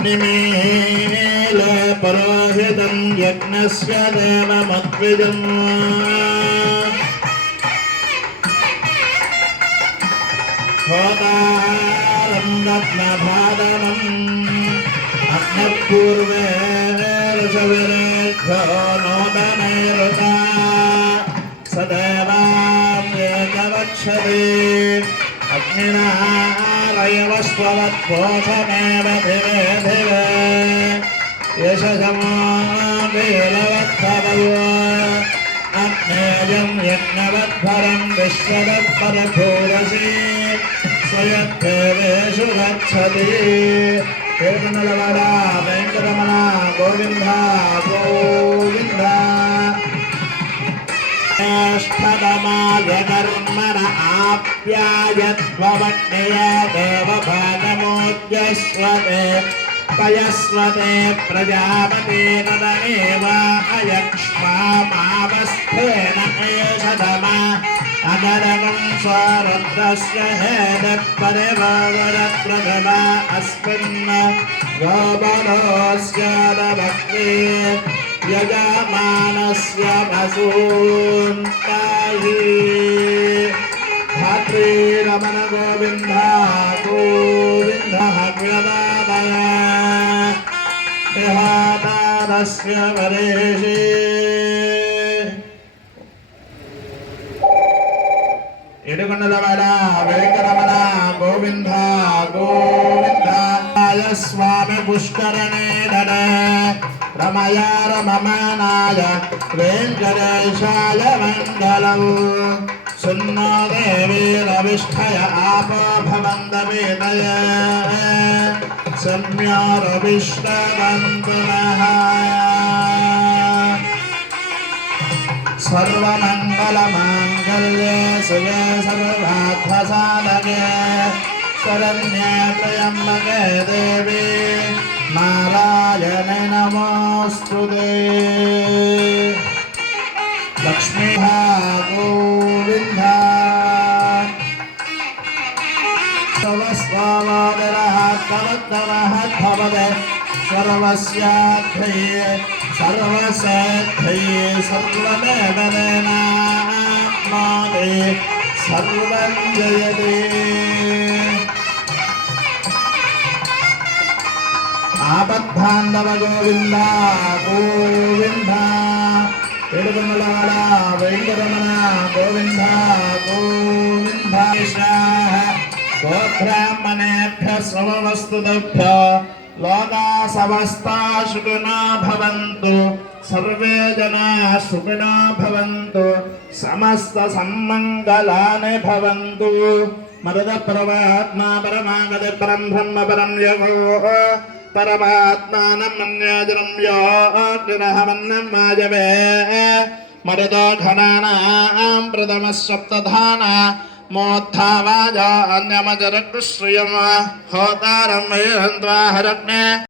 అగ్నిమేల పరోహితం యజ్ఞస్య దేవమద్విజం. హోదారం రత్నభాదనం అగ్నపూర్వే రసవిరేద్ధో అగ్నినా यवस्वत्पोषमेव दिवे दिवे यशसमानवीलवत्थवो अग्नेयं यज्ञवत्परं विश्ववत्परभूरसि स्वयद्देवेषु गच्छति तिरुमलवरा वेङ्कटमण गोविन्दा गोविन्दा अष्टगमागता आप्यायत्ववन्नय देवभागमोद्यस्वते पयस्वते प्रजापतेन एव अयक्ष्मामावस्थेन एषदमा अनरगं स्वरुद्रस्य हेदत्परिवागरप्रभवा अस्मिन् गोबरोऽस्य भक्ते यजमानस्य वसून्तायी పాహి గోవింద గోవింద హగ్రదాదయ విహాతారస్య వరేషే ఎడుగొండలవాడ వెంకటరమణ గోవింద గోవింద స్వామి పుష్కరణే దడ రమయ రమమానాయ వెంకటేశాయ మంగళం సున్నో దేవీ రవిష్ఠయ ఆపో భవంత వేదయ సమ్యో రవిష్టవంతునః सर्वमङ्गलमाङ्गल्ये सुये सर्वार्थसाधके शरण्ये त्र्यम्बके देवी नारायणे नमोऽस्तु ते लक्ष्मीः भगवत्तमः भवद सर्वस्यार्थये सर्वसार्थये सर्वमेवनेनात्माने सर्वं जयते आपद्भाण्डव गोविन्द गोविन्द वेणुकमलवला वेङ्कटमण गोविन्द गोविन्द గోబ్రాహ్మణేభ్య శ్రవవస్తుభ్య లోకా సమస్తా సుఖినో భవంతు. సర్వే జనా సుఖినో భవంతు. సమస్త సమ్మంగళాని భవంతు. మరుద పరమాత్మా పరమాగతి పరం బ్రహ్మ పరం యో పరమాత్మానం మన్యాజనం యోగ్రహమన్నం మాజవే మరదో ఘనానాం ప్రథమ సప్తధాన मोत्थावाजा अन्यमजरकृश्रियं होतारं हरग्ने।